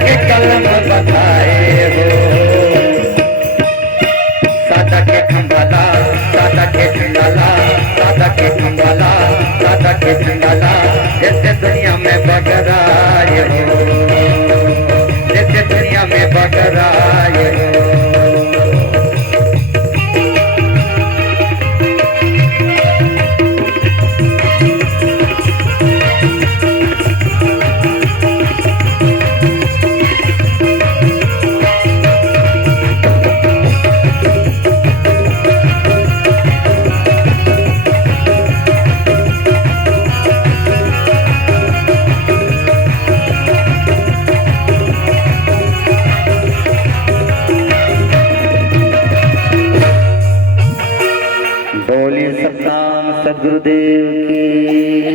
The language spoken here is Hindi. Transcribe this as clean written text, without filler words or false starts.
के कलम बताए हो। सादा के खंभाला, सादा के झंडाला, सादा के खंभाला, सादा के झंडाला, जैसे दुनिया में बगराए हो, जैसे दुनिया में बगराए हो। बोलिए सतनाम सदगुरुदेव की।